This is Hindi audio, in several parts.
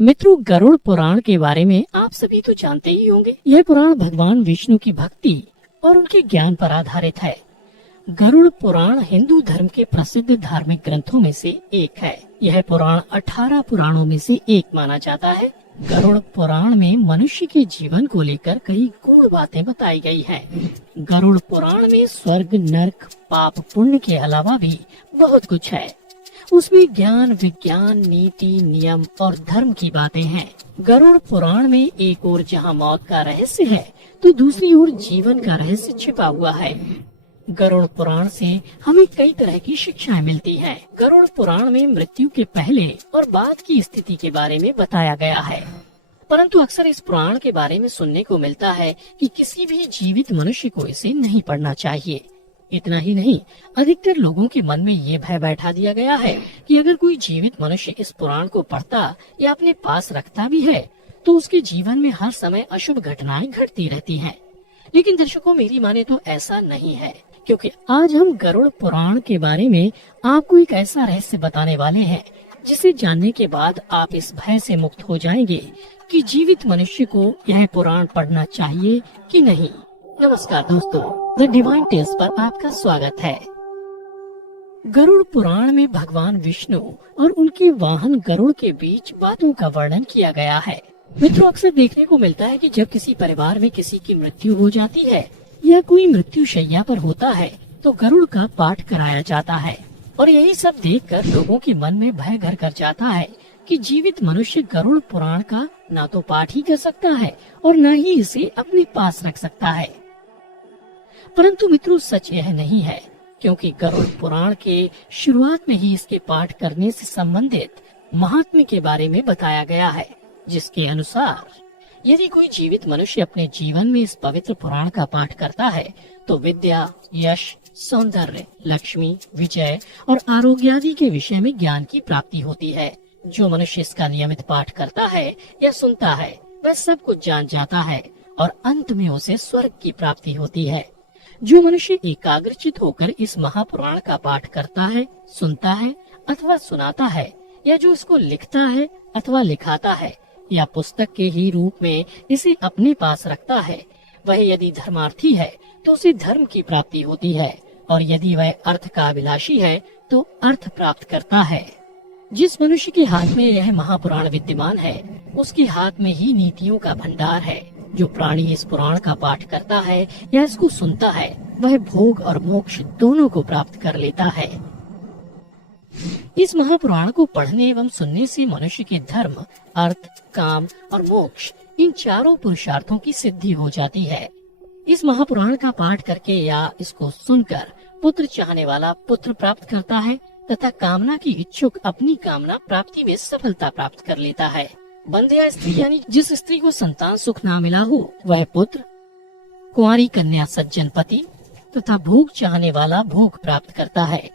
मित्रों, गरुड़ पुराण के बारे में आप सभी तो जानते ही होंगे। यह पुराण भगवान विष्णु की भक्ति और उनके ज्ञान पर आधारित है। गरुड़ पुराण हिंदू धर्म के प्रसिद्ध धार्मिक ग्रंथों में से एक है। यह पुराण 18 पुराणों में से एक माना जाता है। गरुड़ पुराण में मनुष्य के जीवन को लेकर कई गूढ़ बातें बताई गई हैं। गरुड़ पुराण में स्वर्ग, नरक, पाप, पुण्य के अलावा भी बहुत कुछ है। उसमें ज्ञान, विज्ञान, नीति, नियम और धर्म की बातें हैं। गरुड़ पुराण में एक ओर जहां मौत का रहस्य है, तो दूसरी ओर जीवन का रहस्य छिपा हुआ है। गरुड़ पुराण से हमें कई तरह की शिक्षाएं मिलती हैं। गरुड़ पुराण में मृत्यु के पहले और बाद की स्थिति के बारे में बताया गया है। परंतु अक्सर इस पुराण के बारे में सुनने को मिलता है कि किसी भी जीवित मनुष्य को इसे नहीं पढ़ना चाहिए। इतना ही नहीं, अधिकतर लोगों के मन में ये भय बैठा दिया गया है कि अगर कोई जीवित मनुष्य इस पुराण को पढ़ता या अपने पास रखता भी है, तो उसके जीवन में हर समय अशुभ घटनाएं घटती रहती हैं। लेकिन दर्शकों, मेरी माने तो ऐसा नहीं है, क्योंकि आज हम गरुड़ पुराण के बारे में आपको एक ऐसा रहस्य बताने वाले हैं जिसे जानने के बाद आप इस भय से मुक्त हो जाएंगे कि जीवित मनुष्य को यह पुराण पढ़ना चाहिए कि नहीं। नमस्कार दोस्तों, द डिवाइन टेल्स पर आपका स्वागत है। गरुड़ पुराण में भगवान विष्णु और उनके वाहन गरुड़ के बीच बातों का वर्णन किया गया है। मित्रों, अक्सर देखने को मिलता है कि जब किसी परिवार में किसी की मृत्यु हो जाती है या कोई मृत्यु शैया पर होता है, तो गरुड़ का पाठ कराया जाता है। और यही सब देखकर लोगों के मन में भय घर कर जाता है कि जीवित मनुष्य गरुड़ पुराण का ना तो पाठ ही कर सकता है और न ही इसे अपने पास रख सकता है। परंतु मित्रों, सच यह नहीं है, क्योंकि गरुड़ पुराण के शुरुआत में ही इसके पाठ करने से संबंधित महात्म्य के बारे में बताया गया है, जिसके अनुसार यदि कोई जीवित मनुष्य अपने जीवन में इस पवित्र पुराण का पाठ करता है, तो विद्या, यश, सौंदर्य, लक्ष्मी, विजय और आरोग्य आदि के विषय में ज्ञान की प्राप्ति होती है। जो मनुष्य इसका नियमित पाठ करता है या सुनता है, वह सब कुछ जान जाता है और अंत में उसे स्वर्ग की प्राप्ति होती है। जो मनुष्य एकाग्रचित होकर इस महापुराण का पाठ करता है, सुनता है अथवा सुनाता है, या जो इसको लिखता है अथवा लिखाता है, या पुस्तक के ही रूप में इसे अपने पास रखता है, वह यदि धर्मार्थी है तो उसे धर्म की प्राप्ति होती है, और यदि वह अर्थ का अभिलाषी है तो अर्थ प्राप्त करता है। जिस मनुष्य के हाथ में यह महापुराण विद्यमान है, उसके हाथ में ही नीतियों का भंडार है। जो प्राणी इस पुराण का पाठ करता है या इसको सुनता है, वह भोग और मोक्ष दोनों को प्राप्त कर लेता है। इस महापुराण को पढ़ने एवं सुनने से मनुष्य के धर्म, अर्थ, काम और मोक्ष, इन चारों पुरुषार्थों की सिद्धि हो जाती है। इस महापुराण का पाठ करके या इसको सुनकर पुत्र चाहने वाला पुत्र प्राप्त करता है तथा कामना की इच्छुक अपनी कामना प्राप्ति में सफलता प्राप्त कर लेता है। बंध्या स्त्री यानी जिस स्त्री को संतान सुख ना मिला हो, वह पुत्र, कुंवारी कन्या सज्जन पति तथा भोग चाहने वाला भोग प्राप्त करता है।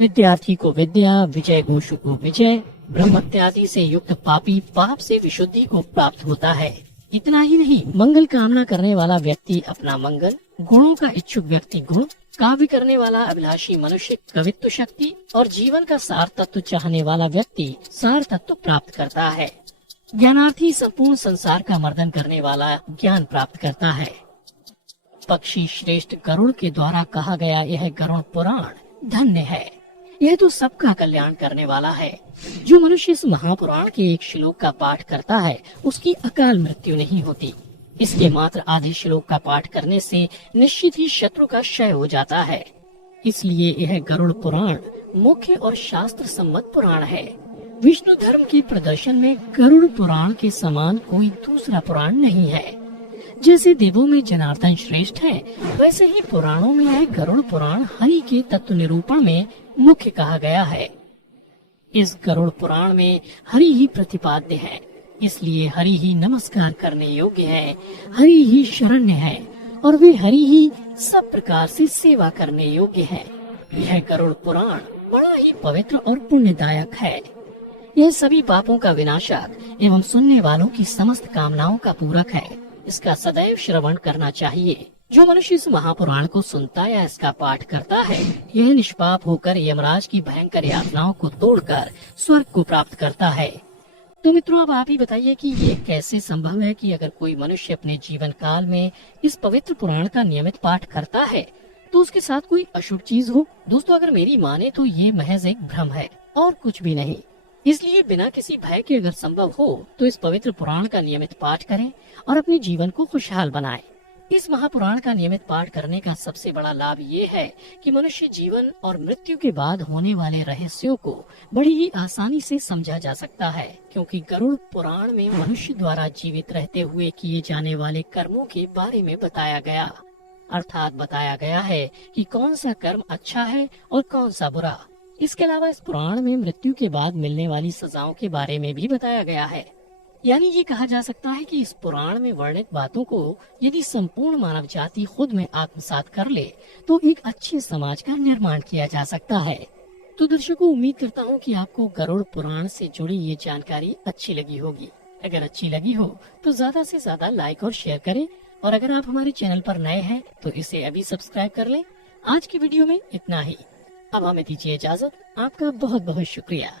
विद्यार्थी को विद्या, विजय घोषु को विजय, ब्रह्मत्यादि से युक्त पापी पाप से विशुद्धि को प्राप्त होता है। इतना ही नहीं, मंगल कामना करने वाला व्यक्ति अपना मंगल, गुणों का इच्छुक व्यक्ति गुण, काव्य करने वाला अभिलाषी मनुष्य कवित्व शक्ति और जीवन का सार तत्व चाहने वाला व्यक्ति सार तत्व प्राप्त करता है। ज्ञानार्थी संपूर्ण संसार का मर्दन करने वाला ज्ञान प्राप्त करता है। पक्षी श्रेष्ठ गरुड़ के द्वारा कहा गया यह गरुड़ पुराण धन्य है। यह तो सबका कल्याण करने वाला है। जो मनुष्य इस महापुराण के एक श्लोक का पाठ करता है, उसकी अकाल मृत्यु नहीं होती। इसके मात्र आधे श्लोक का पाठ करने से निश्चित ही शत्रु का क्षय हो जाता है। इसलिए यह गरुड़ पुराण मुख्य और शास्त्र सम्मत पुराण है। विष्णु धर्म के प्रदर्शन में गरुड़ पुराण के समान कोई दूसरा पुराण नहीं है। जैसे देवों में जनार्दन श्रेष्ठ है, वैसे ही पुराणों में यह गरुड़ पुराण हरि के तत्व निरूपण में मुख्य कहा गया है। इस गरुड़ पुराण में हरि ही प्रतिपाद्य है, इसलिए हरि ही नमस्कार करने योग्य है, हरि ही शरण्य है और वे हरि ही सब प्रकार से सेवा करने योग्य है। यह गरुड़ पुराण बड़ा ही पवित्र और पुण्यदायक है। यह सभी पापों का विनाशक एवं सुनने वालों की समस्त कामनाओं का पूरक है। इसका सदैव श्रवण करना चाहिए। जो मनुष्य इस महापुराण को सुनता या इसका पाठ करता है, यह निष्पाप होकर यमराज की भयंकर यातनाओं को तोड़कर स्वर्ग को प्राप्त करता है। तो मित्रों, अब आप ही बताइए कि ये कैसे संभव है कि अगर कोई मनुष्य अपने जीवन काल में इस पवित्र पुराण का नियमित पाठ करता है तो उसके साथ कोई अशुभ चीज हो। दोस्तों, अगर मेरी माने तो ये महज एक भ्रम है और कुछ भी नहीं। इसलिए बिना किसी भय के अगर संभव हो तो इस पवित्र पुराण का नियमित पाठ करें और अपने जीवन को खुशहाल बनाएं। इस महापुराण का नियमित पाठ करने का सबसे बड़ा लाभ ये है कि मनुष्य जीवन और मृत्यु के बाद होने वाले रहस्यों को बड़ी ही आसानी से समझा जा सकता है, क्योंकि गरुड़ पुराण में मनुष्य द्वारा जीवित रहते हुए किए जाने वाले कर्मों के बारे में बताया गया। अर्थात बताया गया है कि कौन सा कर्म अच्छा है और कौन सा बुरा। इसके अलावा इस पुराण में मृत्यु के बाद मिलने वाली सजाओं के बारे में भी बताया गया है। यानी ये कहा जा सकता है कि इस पुराण में वर्णित बातों को यदि संपूर्ण मानव जाति खुद में आत्मसात कर ले तो एक अच्छे समाज का निर्माण किया जा सकता है। तो दर्शकों, उम्मीद करता हूँ कि आपको गरुड़ पुराण से जुड़ी ये जानकारी अच्छी लगी होगी। अगर अच्छी लगी हो तो ज्यादा से ज्यादा लाइक और शेयर करें, और अगर आप हमारे चैनल पर नए हैं तो इसे अभी सब्सक्राइब कर लें। आज की वीडियो में इतना ही। अब हमें दीजिए इजाजत। आपका बहुत बहुत शुक्रिया।